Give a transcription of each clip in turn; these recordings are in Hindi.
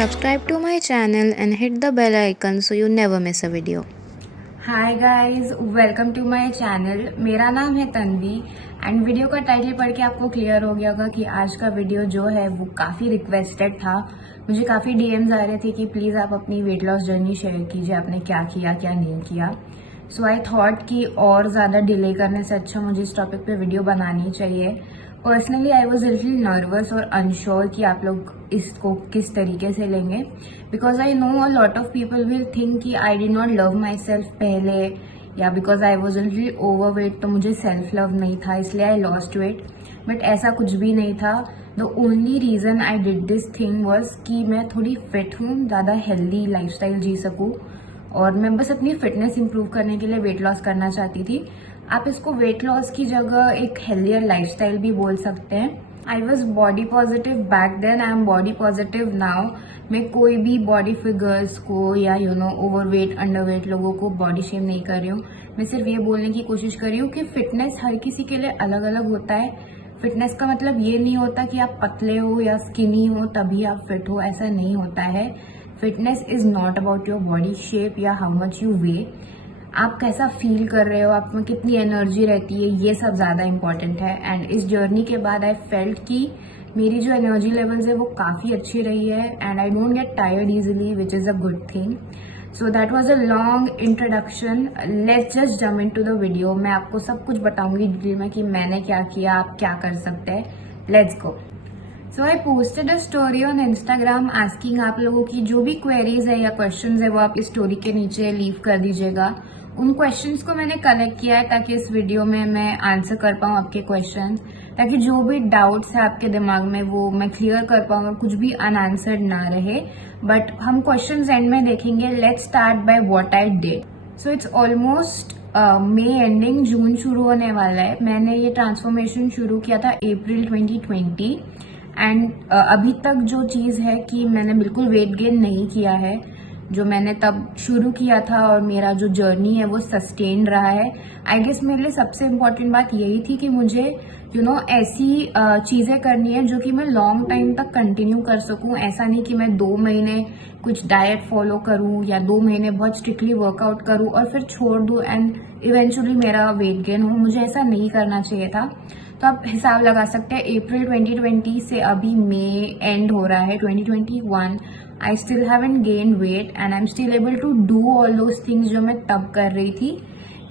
subscribe to my channel and hit the bell icon so you never miss a video. Hi guys, welcome to my channel. मेरा नाम है तन्वी एंड वीडियो का टाइटल पढ़ के आपको क्लियर हो गया होगा कि आज का वीडियो जो है वो काफ़ी रिक्वेस्टेड था। मुझे काफ़ी डीएम्स आ रहे थे कि प्लीज़ आप अपनी वेट लॉस जर्नी शेयर कीजिए, आपने क्या किया क्या नहीं किया। सो आई थॉट कि और ज़्यादा डिले करने से अच्छा मुझे इस टॉपिक पे वीडियो बनानी चाहिए। Personally I was little nervous और अनश्योर कि आप लोग इसको किस तरीके से लेंगे, because I know a lot of people will think कि I did not love myself पहले, या because I was little overweight तो मुझे सेल्फ लव नहीं था इसलिए आई लॉस्ट वेट। बट ऐसा कुछ भी नहीं था। The only reason I did this thing was कि मैं थोड़ी फिट हूँ, ज़्यादा हेल्दी लाइफस्टाइल जी सकूँ, और मैं बस अपनी फिटनेस इंप्रूव करने के लिए वेट लॉस करना चाहती थी। आप इसको वेट लॉस की जगह एक हेल्दियर लाइफस्टाइल भी बोल सकते हैं। I was body positive back then, I am body positive now. मैं कोई भी बॉडी फिगर्स को या ओवर वेट अंडर वेट लोगों को बॉडी शेम नहीं कर रही हूँ। मैं सिर्फ ये बोलने की कोशिश कर रही हूँ कि फिटनेस हर किसी के लिए अलग अलग होता है। फिटनेस का मतलब ये नहीं होता कि आप पतले हो या स्किनी हो तभी आप फिट हो, ऐसा नहीं होता है। Fitness is not about your body shape या हाउ मच यू वे। आप कैसा फील कर रहे हो, आप में कितनी एनर्जी रहती है, ये सब ज़्यादा इंपॉर्टेंट है। एंड इस जर्नी के बाद आई फेल्ट कि मेरी जो एनर्जी लेवल्स है वो काफ़ी अच्छी रही है and I don't get tired easily, which is a good thing. So that was a long introduction. Let's just jump into the video. मैं आपको सब कुछ बताऊंगी डिटेल में कि मैंने क्या किया, आप क्या कर सकते हैं। Let's go. So I posted a story on Instagram asking, आप लोगों की जो भी क्वेरीज है या क्वेश्चंस है वो आप इस स्टोरी के नीचे लीव कर दीजिएगा। उन क्वेश्चंस को मैंने कलेक्ट किया है ताकि इस वीडियो में मैं आंसर कर पाऊँ आपके क्वेश्चंस, ताकि जो भी डाउट्स है आपके दिमाग में वो मैं क्लियर कर पाऊँ और कुछ भी अनआंसर्ड ना रहे। बट हम क्वेश्चंस एंड में देखेंगे। Let's start by what I did. So it's almost May ending, June शुरू होने वाला है। मैंने ये ट्रांसफॉर्मेशन शुरू किया था अप्रैल 2020 एंड अभी तक जो चीज़ है कि मैंने बिल्कुल वेट गेन नहीं किया है। जो मैंने तब शुरू किया था और मेरा जो जर्नी है वो सस्टेन रहा है। आई गेस मेरे लिए सबसे इम्पोर्टेंट बात यही थी कि मुझे ऐसी चीज़ें करनी है जो कि मैं लॉन्ग टाइम तक कंटिन्यू कर सकूं। ऐसा नहीं कि मैं 2 महीने कुछ डाइट फॉलो करूं या 2 महीने बहुत स्ट्रिक्टली वर्कआउट करूं और फिर छोड़ दूं एंड इवेंचुअली मेरा वेट गेन हो। मुझे ऐसा नहीं करना चाहिए था। तो आप हिसाब लगा सकते हैं अप्रैल 2020 से अभी मई एंड हो रहा है 2021। I still haven't gain weight and I am still able to do all those things जो मैं तब कर रही थी।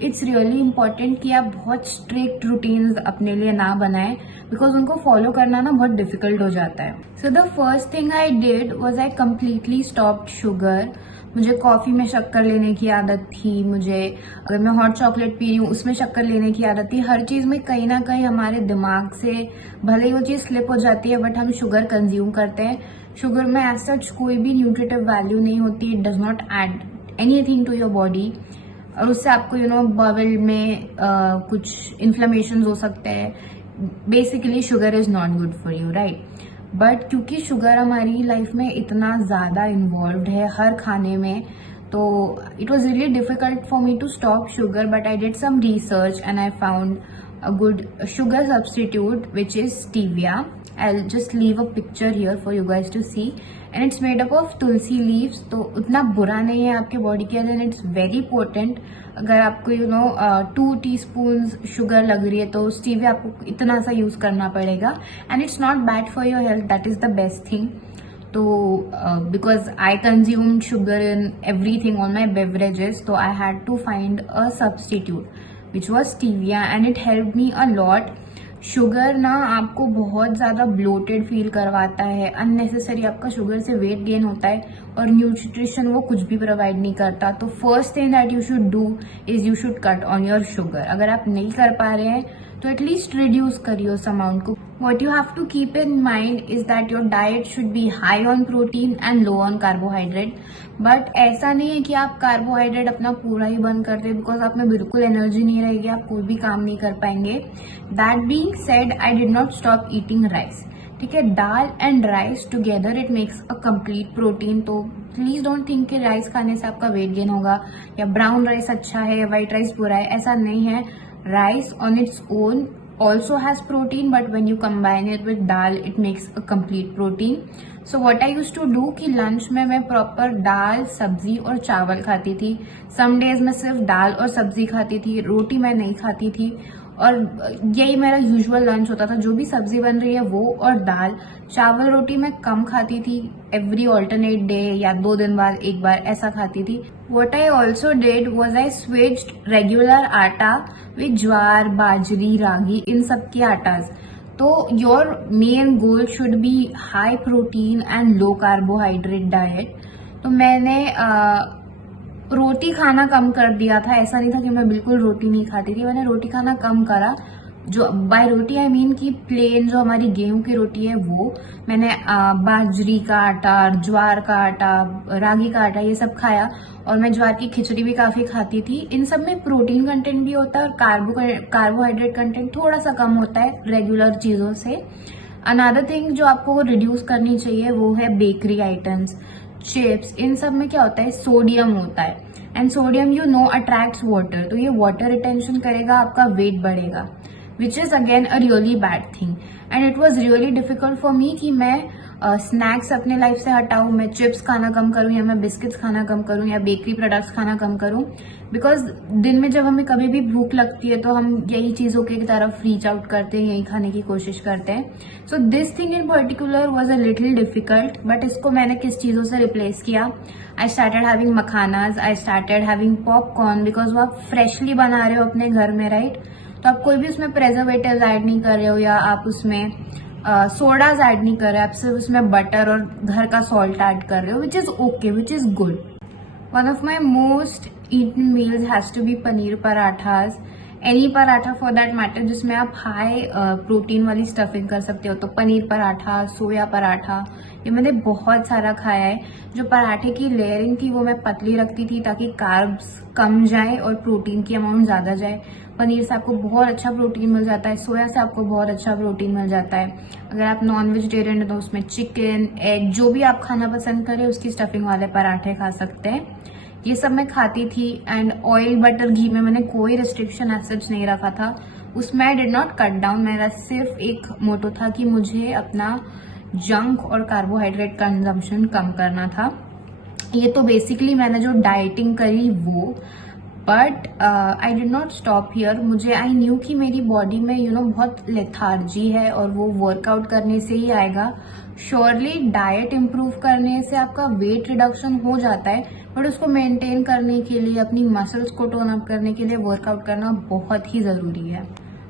इट्स रियली इंपॉर्टेंट कि आप बहुत स्ट्रिक्ट रूटीन्स अपने लिए ना बनाएं, बिकॉज उनको फॉलो करना ना बहुत डिफिकल्ट हो जाता है। So the first thing I did was I completely stopped sugar. मुझे कॉफ़ी में शक्कर लेने की आदत थी, मुझे अगर मैं हॉट चॉकलेट पी रही हूँ उसमें शक्कर लेने की आदत थी। हर चीज़ में कहीं ना कहीं हमारे दिमाग से भले ही वो चीज़ स्लिप हो जाती है बट हम शुगर कंज्यूम करते हैं। शुगर में एज सच कोई भी न्यूट्रिटिव वैल्यू नहीं होती। It does not add anything to your body और उससे आपको बवल में कुछ इन्फ्लेमेशन हो सकते हैं। Basically sugar is not good for you, right. But क्योंकि शुगर हमारी लाइफ में इतना ज़्यादा इन्वॉल्व है हर खाने में, तो it was really difficult for me to stop sugar. But I did some research and I found a good sugar substitute which is stevia. I'll just leave a picture here for you guys to see and it's made up of tulsi leaves. तो उतना बुरा नहीं है आपके बॉडी के लिए, इट्स वेरी पोटेंट। अगर आपको 2 टीस्पून्स शुगर लग रही है तो स्टीविया आपको इतना सा यूज करना पड़ेगा and it's not bad for your health. That is the best thing. तो because I consume sugar in everything on my beverages, तो I had to find a substitute which was stevia and it helped me a lot. Sugar ना आपको बहुत ज़्यादा ब्लोटेड फील करवाता है, अननेसेसरी आपका शुगर से वेट गेन होता है और न्यूट्रिशन वो कुछ भी प्रोवाइड नहीं करता। तो first thing that you should do is you should cut on your sugar. अगर आप नहीं कर पा रहे हैं तो एटलीस्ट रिड्यूस करिए उस अमाउंट को। What you have to keep in mind is that your diet should be high on protein and low on carbohydrate. But ऐसा नहीं है कि आप कार्बोहाइड्रेट अपना पूरा ही बंद कर दे, बिकॉज आप में बिल्कुल एनर्जी नहीं रहेगी, आप कोई भी काम नहीं कर पाएंगे। That being said, I did not stop eating rice. ठीक है, dal and rice together it makes a complete protein. तो प्लीज डोंट थिंक कि राइस खाने से आपका वेट गेन होगा या ब्राउन राइस अच्छा है या व्हाइट राइस बुरा है, ऐसा नहीं है। Rice on its own also has protein, but when you combine it with dal it makes a complete protein. So what I used to do कि लंच में मैं प्रॉपर दाल सब्जी और चावल खाती थी. सम डेज मैं सिर्फ दाल और सब्जी खाती थी, रोटी मैं नहीं खाती थी. और यही मेरा यूजुअल लंच होता था, जो भी सब्जी बन रही है वो, और दाल. चावल रोटी मैं कम खाती थी, एवरी ऑल्टरनेट डे या 2 दिन बाद एक बार ऐसा खाती थी. What I also did was I switched regular आटा विथ ज्वार, बाजरी, रागी, इन सब की आटाज. तो your main goal should be high protein and low carbohydrate diet. तो मैंने रोटी खाना कम कर दिया था. ऐसा नहीं था कि मैं बिल्कुल रोटी नहीं खाती थी, मैंने रोटी खाना कम करा. जो बाय रोटी आई मीन कि प्लेन जो हमारी गेहूं की रोटी है वो. मैंने बाजरी का आटा, ज्वार का आटा, रागी का आटा ये सब खाया. और मैं ज्वार की खिचड़ी भी काफी खाती थी. इन सब में प्रोटीन कंटेंट भी होता है और कार्बोहाइड्रेट कंटेंट थोड़ा सा कम होता है रेगुलर चीजों से. अनदर थिंग जो आपको रिड्यूस करनी चाहिए वो है बेकरी आइटम्स, चिप्स. इन सब में क्या होता है, सोडियम होता है. And sodium you know attracts water. तो ये वाटर रिटेंशन करेगा, आपका वेट बढ़ेगा, which is again a really bad thing. And it was really difficult for मी कि मैं स्नैक्स अपने लाइफ से हटाऊं, मैं चिप्स खाना कम करूं, या मैं बिस्किट्स खाना कम करूं, या बेकरी प्रोडक्ट्स खाना कम करूं. बिकॉज दिन में जब हमें कभी भी भूख लगती है तो हम यही चीजों की तरफ रीच आउट करते हैं, यही खाने की कोशिश करते हैं. So this thing in particular was a little difficult. But इसको मैंने किस चीजों से रिप्लेस किया. I started having makhanas, I started having popcorn, because वो आप फ्रेशली बना रहे हो अपने घर में, राइट. तो आप कोई भी उसमें प्रेजर्वेटिव ऐड नहीं कर रहे हो, या आप उसमें सोडाज ऐड नहीं कर रहे, आप सिर्फ उसमें बटर और घर का सॉल्ट ऐड कर रहे हो, which is okay, which is good. One of my most eaten meals has to be paneer parathas. Any paratha for that matter जिसमें आप हाई प्रोटीन वाली स्टफिंग कर सकते हो. तो पनीर पराठा, सोया पराठा, ये मैंने बहुत सारा खाया है. जो पराठे की लेयरिंग थी वो मैं पतली रखती थी ताकि कार्ब्स कम जाए और प्रोटीन की अमाउंट ज्यादा जाए. पनीर से आपको बहुत अच्छा प्रोटीन मिल जाता है, सोया से आपको बहुत अच्छा प्रोटीन मिल जाता है. अगर आप नॉन वेजिटेरियन है तो उसमें चिकन, एग, जो भी आप खाना पसंद करें उसकी स्टफिंग वाले पराठे खा सकते हैं. ये सब मैं खाती थी. एंड ऑयल, बटर, घी में मैंने कोई रिस्ट्रिक्शन एज सच नहीं रखा था. उसमें आई डिड नॉट कट डाउन. मेरा सिर्फ एक मोटो था कि मुझे अपना जंक और कार्बोहाइड्रेट कंजम्पशन कम करना था. ये तो बेसिकली मैंने जो डाइटिंग करी वो. But I did not stop here. मुझे आई न्यू कि मेरी बॉडी में बहुत लेथार्जी है और वो वर्कआउट करने से ही आएगा. श्योरली डाइट इम्प्रूव करने से आपका वेट रिडक्शन हो जाता है, बट उसको मेंटेन करने के लिए, अपनी मसल्स को टोन अप करने के लिए वर्कआउट करना बहुत ही जरूरी है.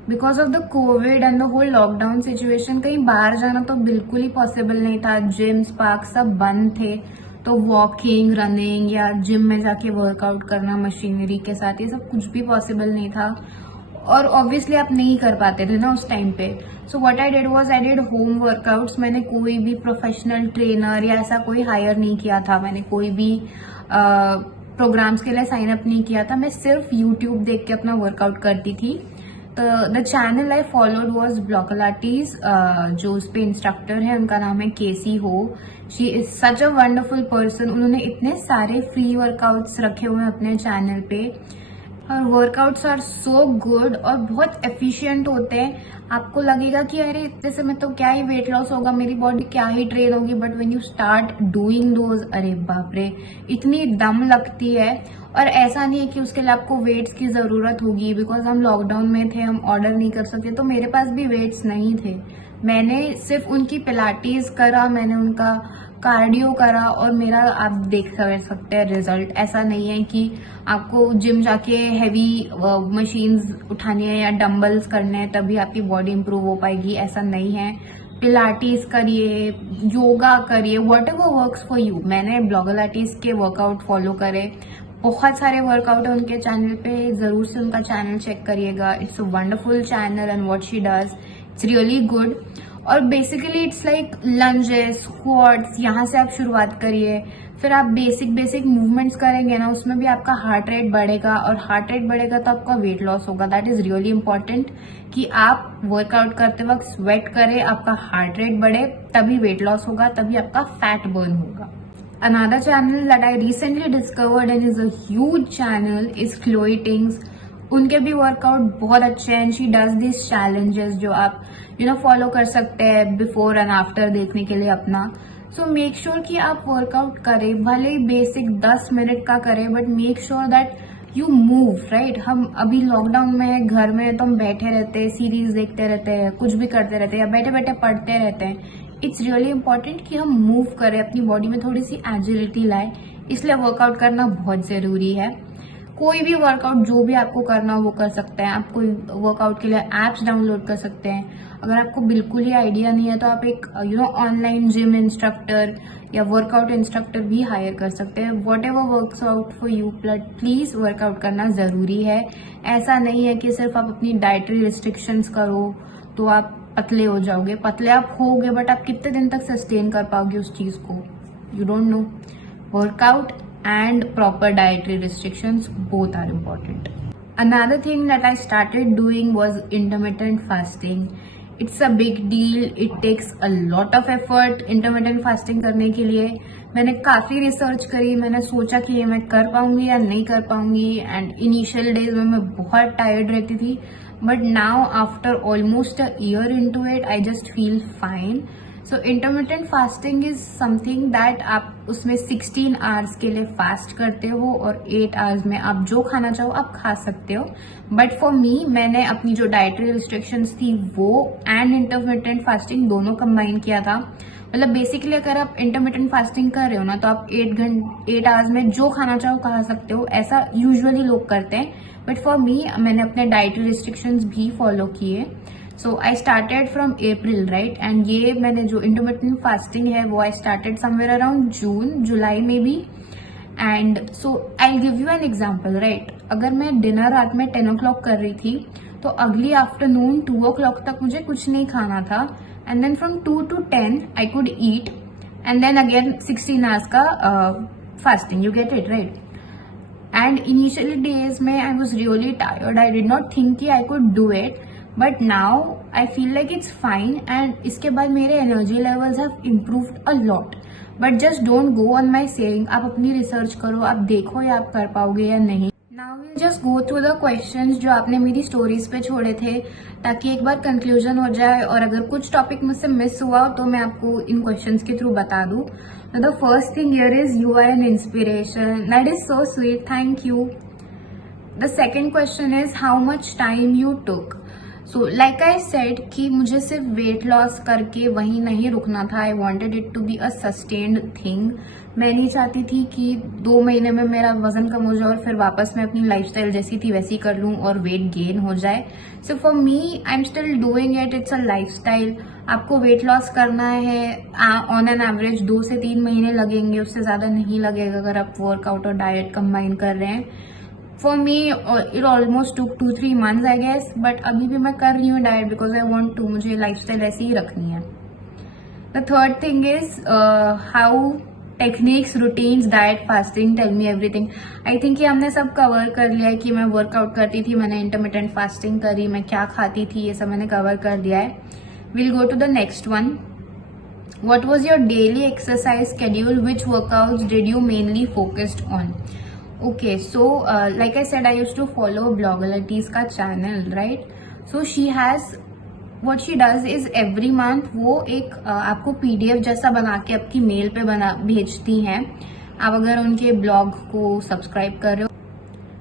Because of the COVID and the whole lockdown situation कहीं बाहर जाना तो बिल्कुल ही पॉसिबल नहीं था. जिम्स, पार्क सब बंद थे. तो वॉकिंग, रनिंग या जिम में जाके वर्कआउट करना मशीनरी के साथ, ये सब कुछ भी पॉसिबल नहीं था. और ऑब्वियसली आप नहीं कर पाते थे ना उस टाइम पे. So what I did was I did home workouts. मैंने कोई भी प्रोफेशनल ट्रेनर या ऐसा कोई हायर नहीं किया था. मैंने कोई भी प्रोग्राम्स के लिए साइन अप नहीं किया था. मैं सिर्फ यूट्यूब देख के अपना वर्कआउट करती थी. The channel I followed was Blogilates. जो उस पे इंस्ट्रक्टर है उनका नाम है केसी हो. She is such a wonderful person. उन्होंने इतने सारे फ्री वर्कआउट्स रखे हुए हैं अपने चैनल पे. और वर्कआउट्स आर सो गुड और बहुत एफिशिएंट होते हैं. आपको लगेगा कि अरे इतने से में तो क्या ही वेट लॉस होगा, मेरी बॉडी क्या ही ट्रेन होगी. But when you start doing those, अरे बाप रे, इतनी दम लगती है. और ऐसा नहीं है कि उसके लिए आपको वेट्स की जरूरत होगी. बिकॉज हम लॉकडाउन में थे, हम ऑर्डर नहीं कर सकते, तो मेरे पास भी वेट्स नहीं थे. मैंने सिर्फ उनकी पिलाटीज करा, मैंने उनका कार्डियो करा और मेरा आप देख सकते हैं रिजल्ट. ऐसा नहीं है कि आपको जिम जाके हैवी मशीन्स उठानी है या डंबल्स करने हैं तभी आपकी बॉडी इंप्रूव हो पाएगी. ऐसा नहीं है. पिलाटीज करिए, योगा करिए, what ever works for you. मैंने ब्लॉगलाटीज के वर्कआउट फॉलो करे. बहुत सारे वर्कआउट है उनके चैनल पे, जरूर से उनका चैनल चेक करिएगा. It's a wonderful channel and what she does, it's really good. और basically it's like lunges, squats, यहाँ से आप शुरुआत करिए. फिर आप बेसिक मूवमेंट्स करेंगे ना, उसमें भी आपका हार्ट रेट बढ़ेगा. और हार्ट रेट बढ़ेगा तो आपका वेट लॉस होगा. दैट इज रियली इंपॉर्टेंट कि आप वर्कआउट करते वक्त स्वेट करें, आपका हार्ट रेट बढ़े, तभी वेट लॉस होगा, तभी आपका फैट बर्न होगा. Another channel that I recently discovered and is a huge channel is Chloe Ting's उनके भी वर्कआउट बहुत अच्छे हैं and she does this challenges जो आप फॉलो कर सकते हैं बिफोर एंड आफ्टर देखने के लिए अपना। सो मेक श्योर कि आप वर्कआउट करें, भले ही बेसिक 10 मिनट का करें, but make sure that you move, right. हम अभी लॉकडाउन में है, घर में तो हम बैठे रहते हैं, सीरीज देखते रहते हैं, कुछ भी करते रहते हैं या बैठे बैठे पढ़ते रहते हैं। इट्स रियली इंपॉर्टेंट कि हम मूव करें, अपनी बॉडी में थोड़ी सी एजिलिटी लाए, इसलिए वर्कआउट करना बहुत जरूरी है। कोई भी वर्कआउट जो भी आपको करना हो वो कर सकते हैं। आप कोई वर्कआउट के लिए एप्स डाउनलोड कर सकते हैं। अगर आपको बिल्कुल ही आइडिया नहीं है तो आप एक ऑनलाइन जिम इंस्ट्रक्टर या वर्कआउट इंस्ट्रक्टर भी हायर कर सकते हैं। What ever works out for you, please workout करना जरूरी है। ऐसा नहीं है कि सिर्फ आप अपनी डाइटरी रिस्ट्रिक्शंस करो तो आप पतले हो जाओगे। पतले आप होगे, बट आप कितने दिन तक सस्टेन कर पाओगे उस चीज को, you don't know. Workout and proper dietary restrictions both are important. Another thing that I started doing was intermittent fasting. It's a big deal. It takes a lot of effort intermittent fasting करने के लिए। मैंने काफी रिसर्च करी, मैंने सोचा कि ये मैं कर पाऊंगी या नहीं कर पाऊंगी, एंड इनिशियल डेज में मैं बहुत टायर्ड रहती थी, but now after almost a year into it I just feel fine. So intermittent fasting is something that आप उसमें 16 आवर्स के लिए फास्ट करते हो और 8 आवर्स में आप जो खाना चाहो आप खा सकते हो। बट फॉर मी, मैंने अपनी जो डाइटरी रिस्ट्रिक्शंस थी वो एंड इंटरमिटेंट फास्टिंग दोनों कंबाइन किया था। मतलब बेसिकली अगर आप इंटरमिटेंट फास्टिंग कर रहे हो ना, तो आप 8 आवर्स में जो खाना चाहो खा सकते हो, ऐसा यूजुअली लोग करते हैं। बट फॉर मी, मैंने अपने डाइटरी रिस्ट्रिक्शंस भी फॉलो किए। So I started from April, right. And ये मैंने जो इंटरमिटेंट फास्टिंग है वो I started somewhere around July में भी। And so I give you an example, right. अगर मैं डिनर रात में 10 o'clock कर रही थी तो अगली आफ्टरनून 2 o'clock तक मुझे कुछ नहीं खाना था, and then from 2 to 10 I could eat, and then again 16 hours का fasting, you get it, right. And initially days में I was really tired, I did not think कि I could do it, but now I feel like it's fine. And इसके बाद मेरे energy levels have improved a lot. But just don't go on my saying, आप अपनी रिसर्च करो, आप देखो या आप कर पाओगे या नहीं। Now will just go through the questions जो आपने मेरी स्टोरीज पे छोड़े थे, ताकि एक बार कंक्लूजन हो जाए, और अगर कुछ टॉपिक मुझसे मिस हुआ तो मैं आपको इन क्वेश्चंस के थ्रू बता दूं। तो the first thing here is you are an inspiration, that is so sweet, thank you. The second question is how much time you took. So like I said कि मुझे सिर्फ वेट लॉस करके वहीं नहीं रुकना था, I wanted it to be a sustained thing. मैं नहीं चाहती थी कि 2 महीने में मेरा वजन कम हो जाए और फिर वापस मैं अपनी लाइफस्टाइल जैसी थी वैसी कर लूं और वेट गेन हो जाए। So for me, I am still doing it, it's a lifestyle. आपको वेट लॉस करना है, ऑन एन एवरेज 2 से 3 महीने लगेंगे, उससे ज्यादा नहीं लगेगा अगर आप वर्कआउट और डाइट कंबाइन कर रहे हैं। For me it almost took 2-3 months I guess, but अभी भी मैं कर रही हूँ diet because I want to, मुझे लाइफस्टाइल ऐसी ही रखनी है। The third thing is how techniques, routines, diet, fasting, tell me everything. I think ये हमने सब कवर कर लिया है कि मैं वर्कआउट करती थी, मैंने इंटरमिटेंट फास्टिंग करी, मैं क्या खाती थी, ये सब मैंने कवर कर दिया है। Will go to the next one. What was your daily exercise schedule? Which workouts did you mainly focused on? Okay, so like I said, I used to follow Blogalati's का channel, right? So she has, what she does is every month वो एक आपको PDF जैसा बना के आपकी मेल पे भेजती हैं। आप अगर उनके ब्लॉग को सब्सक्राइब कर रहे हो,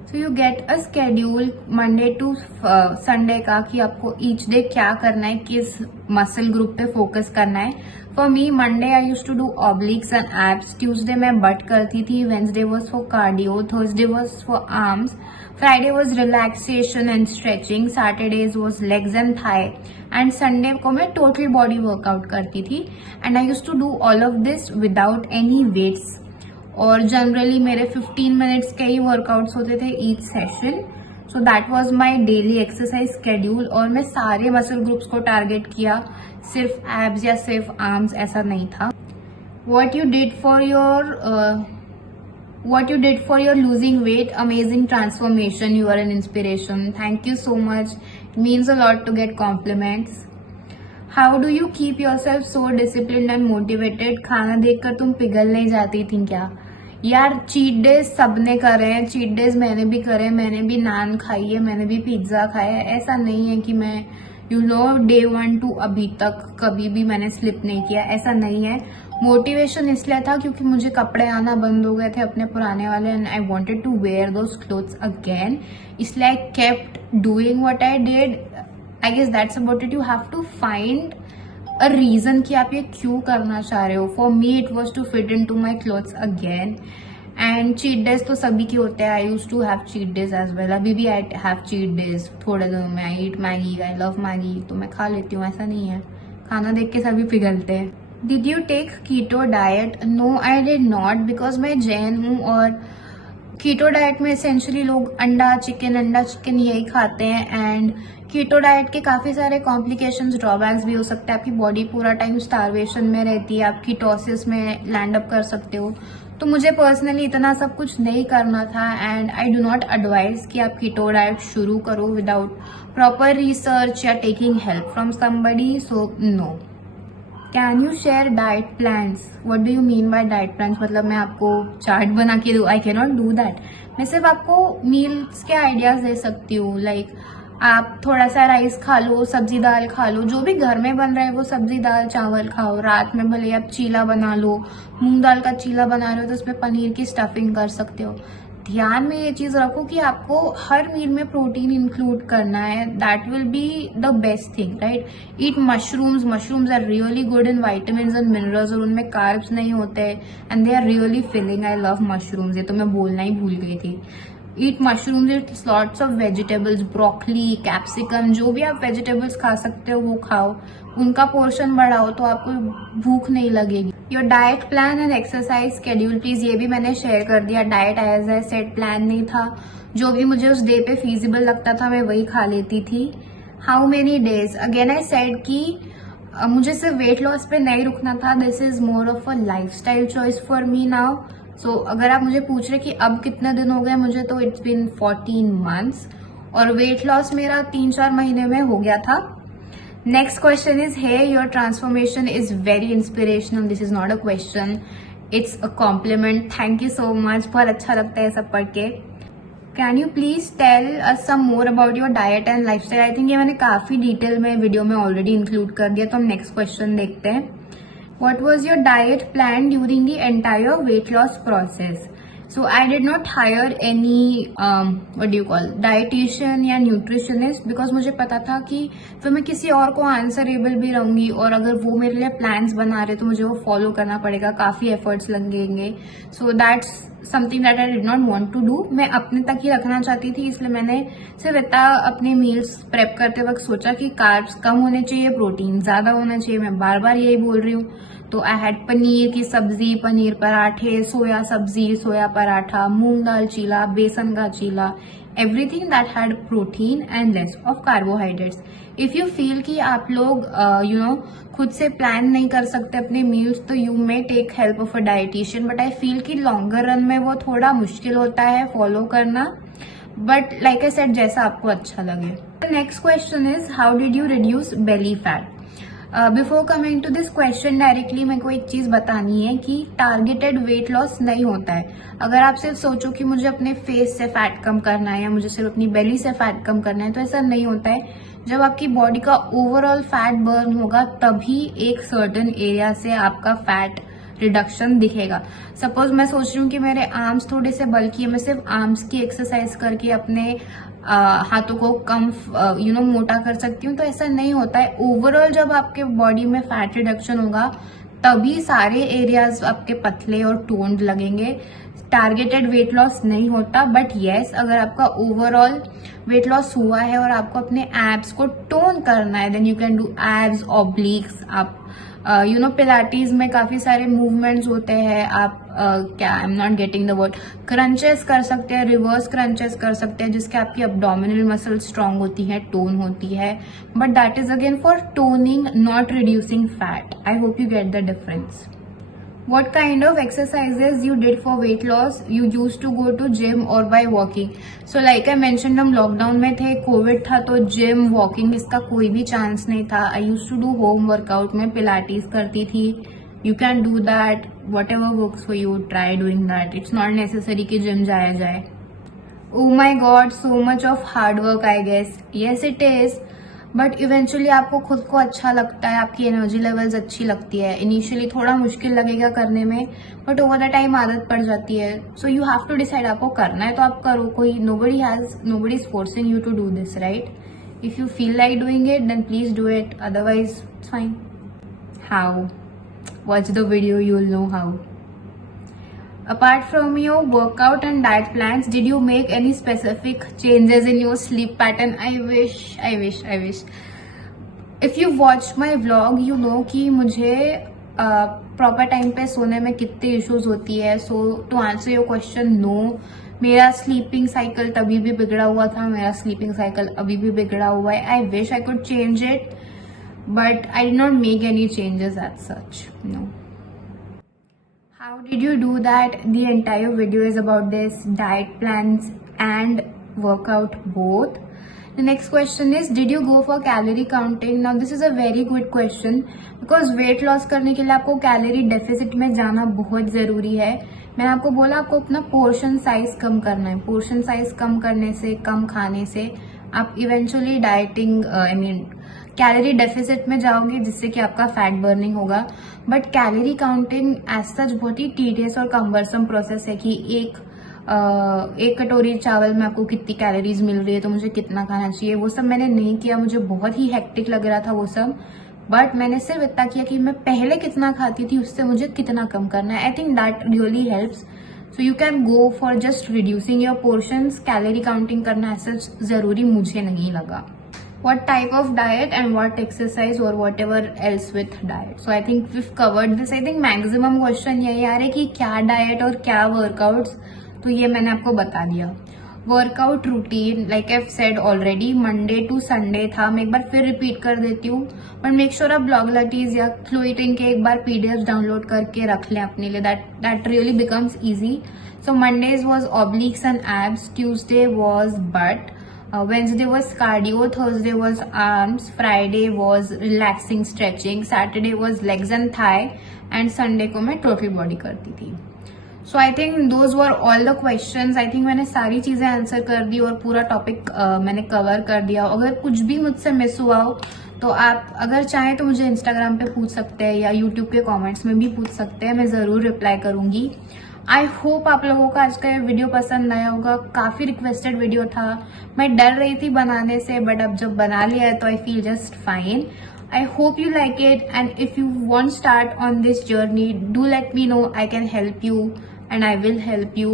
so you get a schedule Monday to Sunday का कि आपको ईच डे क्या करना है, किस मसल ग्रुप पे फोकस करना है। For me, Monday I use to do obliques and abs, Tuesday मैं बट करती थी, Wednesday was for cardio, Thursday was for arms, Friday was relaxation and stretching, Saturdays was legs and thigh, and Sunday को मैं टोटल बॉडी वर्कआउट करती थी। And I use to do all of this without any weights, और जनरली मेरे 15 मिनट्स के ही वर्कआउट्स होते थे each session. So that was my daily exercise schedule, और मैं सारे मसल ग्रुप्स को टारगेट किया, सिर्फ एब्स या सिर्फ आर्म्स ऐसा नहीं था। What you did for your losing weight, amazing transformation, you are an inspiration, thank you so much, it means a lot to get compliments. How do you keep yourself so disciplined and motivated? खाना देखकर तुम पिघल नहीं जाती थी क्या? यार चीट डेज सबने करे हैं, चीट डेज मैंने भी करे, मैंने भी नान खाई है, मैंने भी पिज्जा खाया है। ऐसा नहीं है कि मैं डे 1 to अभी तक कभी भी मैंने स्लिप नहीं किया, ऐसा नहीं है। मोटिवेशन इसलिए था क्योंकि मुझे कपड़े आना बंद हो गए थे अपने पुराने वाले, and I wanted to wear those clothes again, इसलिए I kept doing what I did. I guess that's about it. You have to find a reason कि आप ये क्यों करना चाह रहे हो। For me it was to fit into my clothes again. And cheat days तो सभी के होते हैं, I use to have cheat days as well. अभी भी आई हैव चीट डेज थोड़े दिनों में। I eat Maggi, I love Maggi, तो मैं खा लेती हूँ, ऐसा नहीं है। खाना देख के सभी पिघलते हैं। Did you take keto diet? No I did not, because मैं जैन हूँ और कीटो डाइट में एसेंशियली लोग अंडा चिकन यही खाते हैं। एंड कीटो डाइट के काफी सारे कॉम्प्लिकेशंस, ड्रॉबैक्स भी हो सकते हैं। आपकी बॉडी पूरा टाइम स्टारवेशन में रहती है, आप कीटोसिस में लैंड अप कर सकते हो। तो मुझे पर्सनली इतना सब कुछ नहीं करना था, and I do not advise कि आप कीटो डाइट शुरू करो विदाउट प्रॉपर रिसर्च या taking help from somebody, so no. Can you share diet plans? What do you mean by diet plans? मतलब मैं आपको चार्ट बना के दूँ? I can not do that. मैं सिर्फ आपको मील्स के आइडियाज दे सकती हूँ। लाइक आप थोड़ा सा राइस खा लो, सब्जी दाल खा लो, जो भी घर में बन रहा है वो सब्जी दाल चावल खाओ। रात में भले आप चीला बना लो, मूंग दाल का चीला बना रहे हो तो उसमें पनीर की स्टफिंग कर सकते हो। ध्यान में ये चीज रखो कि आपको हर मील में प्रोटीन इंक्लूड करना है। That will be the best thing, right? Eat mushrooms. Mushrooms are really good in vitamin and minerals, और उनमें कार्ब्स नहीं होते and they are really filling. I love mushrooms, ये तो मैं बोलना ही भूल गई थी। Eat mushrooms, it's lots of vegetables, broccoli, capsicum, जो भी आप वेजिटेबल्स खा सकते हो वो खाओ, उनका पोर्शन बढ़ाओ तो आपको भूख नहीं लगेगी। Your diet plan and exercise schedule please, ये भी मैंने शेयर कर दिया। Diet as a set plan नहीं था, जो भी मुझे उस डे पे फीजिबल लगता था मैं वही खा लेती थी। How many days? Again I said कि मुझे सिर्फ वेट लॉस पे नहीं रुकना था। This is more of a lifestyle choice for me now. So अगर आप मुझे पूछ रहे कि अब कितने दिन हो गए मुझे, तो इट्स बिन 14 मंथ्स, और वेट लॉस मेरा 3-4 महीने में हो गया था। Next question is, hey your transformation is very inspirational. This is not a question, it's a compliment. Thank you so much, बहुत अच्छा लगता है सब पढ़ के। Can you please tell us some more about your diet and lifestyle? I think ये मैंने काफी डिटेल में वीडियो में ऑलरेडी इंक्लूड कर दिया, तो हम नेक्स्ट क्वेश्चन देखते हैं। What was your diet plan during the entire weight loss process? So I did not hire any dietitian या nutritionist, because मुझे पता था कि फिर मैं किसी और को आंसरेबल भी रहूंगी, और अगर वो मेरे लिए प्लान्स बना रहे तो मुझे वो फॉलो करना पड़ेगा, काफी एफर्ट्स लगेंगे। So that's something that I did not want to do. मैं अपने तक ही रखना चाहती थी, इसलिए मैंने सिर्फ इतना अपने मील्स प्रेप करते वक्त सोचा कि कार्ब्स कम होने चाहिए, प्रोटीन ज्यादा होना चाहिए। मैं बार बार यही बोल रही हूँ। तो आई हैड पनीर की सब्जी, पनीर पराठे, सोया सब्जी, सोया पराठा, मूंग दाल चीला, बेसन का cheela, everything that had protein and less of carbohydrates. If you feel कि आप लोग खुद से प्लान नहीं कर सकते अपने मील्स, तो you may take help of a dietitian, but I feel कि लॉन्गर रन में वो थोड़ा मुश्किल होता है फॉलो करना। बट लाइक आई सेड, जैसा आपको अच्छा लगे। Next question is, how did you reduce belly fat? Before coming to this question directly, मेरे को एक चीज बतानी है कि टारगेटेड वेट लॉस नहीं होता है। अगर आप सिर्फ सोचो कि मुझे अपने फेस से फैट कम करना है या मुझे सिर्फ अपनी बेली से फैट कम करना है, तो ऐसा नहीं होता है। जब आपकी बॉडी का ओवरऑल फैट बर्न होगा तभी एक सर्टेन एरिया से आपका फैट रिडक्शन दिखेगा। सपोज मैं सोच रही हूँ कि मेरे आर्म्स थोड़े से बल्कि है, मैं सिर्फ आर्म्स की एक्सरसाइज करके अपने हाथों को कम मोटा कर सकती हूँ, तो ऐसा नहीं होता है। ओवरऑल जब आपके बॉडी में फैट रिडक्शन होगा तभी सारे एरियाज आपके पतले और टोन्ड लगेंगे। टारगेटेड वेट लॉस नहीं होता, बट येस, अगर आपका ओवरऑल वेट लॉस हुआ है और आपको अपने एब्स को टोन करना है, then you can do abs, obliques. आप पिलाटीज में काफी सारे मूवमेंट्स होते हैं। आप क्या, I am not getting the word, crunches कर सकते हैं, रिवर्स क्रंचेस कर सकते हैं, जिसके आपकी अब्डोमिनल मसल स्ट्रांग होती है, टोन होती है। But that is again for toning, not reducing fat. I hope you get the difference. What kind of exercises you did for weight loss? You used to go to gym or by walking? So like I mentioned, हम लॉकडाउन में थे, कोविड था, तो जिम वॉकिंग इसका कोई भी चांस नहीं था। I use to do home workout में पिलाटीज करती थी, You can do that. Whatever works for you, try doing that. It's not necessary कि जिम जाया जाए. Oh my god, so much of hard work I guess. Yes it is. But eventually आपको खुद को अच्छा लगता है, आपकी एनर्जी लेवल्स अच्छी लगती है. इनिशियली थोड़ा मुश्किल लगेगा करने में, बट ओवर द टाइम आदत पड़ जाती है. So you have to decide, आपको करना है तो आप करो. कोई nobody is forcing you to do this, right? If you feel like doing it then please do it, otherwise it's fine. How? Watch the video, you will know how. Apart from your workout and diet plans, did you make any specific changes in your sleep pattern? I wish. If you watched my vlog, you know कि मुझे प्रॉपर टाइम पे सोने में कितने इश्यूज होती है. So to answer your question, no. मेरा स्लीपिंग साइकिल तभी भी बिगड़ा हुआ था, मेरा स्लीपिंग साइकिल अभी भी बिगड़ा हुआ है. I wish I could change it, but I did not make any changes as such, no. How did you do that? The entire video is about this, diet plans and workout both. The next question is, did you go for calorie counting? Now this is a very good question because weight loss करने के लिए आपको कैलोरी डेफिसिट में जाना बहुत ज़रूरी है. मैंने आपको बोला आपको अपना पोर्शन साइज कम करना है. पोर्शन साइज कम करने से, कम खाने से आप इवेंचुअली डाइटिंग कैलोरी डेफिसिट में जाओगे, जिससे कि आपका फैट बर्निंग होगा. But calorie counting as such बहुत ही टीडियस और कम्बरसम प्रोसेस है कि एक कटोरी चावल में आपको कितनी कैलोरीज मिल रही है तो मुझे कितना खाना चाहिए. वो सब मैंने नहीं किया, मुझे बहुत ही हेक्टिक लग रहा था वो सब. बट मैंने सिर्फ इतना किया कि मैं पहले कितना खाती थी उससे मुझे कितना कम करना है. I think that really helps. So you can go for just reducing your portions. Calorie counting करना ऐसा जरूरी मुझे नहीं लगा. What type of diet and what exercise or whatever else with diet? So I think we've covered this. I think maximum question यही आ रहा है कि क्या diet और क्या workouts, तो ये मैंने आपको बता दिया. Workout routine like I said already, Monday to Sunday था. मैं एक बार फिर रिपीट कर देती हूँ, बट मेक श्योर आप ब्लॉगलटीज या क्लोइटिंग के एक बार पीडीएफ डाउनलोड करके रख लें अपने लिए. That really becomes easy. So Mondays was ऑब्लिक्स and abs, Tuesday was but, Wednesday was cardio, Thursday was arms, Friday was relaxing stretching, Saturday was legs and thigh, and Sunday को मैं total body करती थी. So I think those were all the questions. I think मैंने सारी चीजें आंसर कर दी और पूरा टॉपिक मैंने कवर कर दिया. अगर कुछ भी मुझसे मिस हुआ हो तो आप अगर चाहें तो मुझे इंस्टाग्राम पे पूछ सकते हैं या यूट्यूब के कमेंट्स में भी पूछ सकते हैं. मैं जरूर रिप्लाई करूंगी. आई होप आप लोगों को आज का ये वीडियो पसंद आया होगा. काफी रिक्वेस्टेड वीडियो था. मैं डर रही थी बनाने से, बट अब जब बना लिया है तो I feel just fine. I hope you like it, and if you want to start on this journey, do let me know. I can help you and I will help you.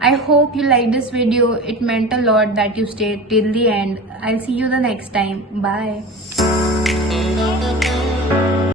I hope you like this video. It meant a lot that you stayed till the end. I'll see you the next time. Bye.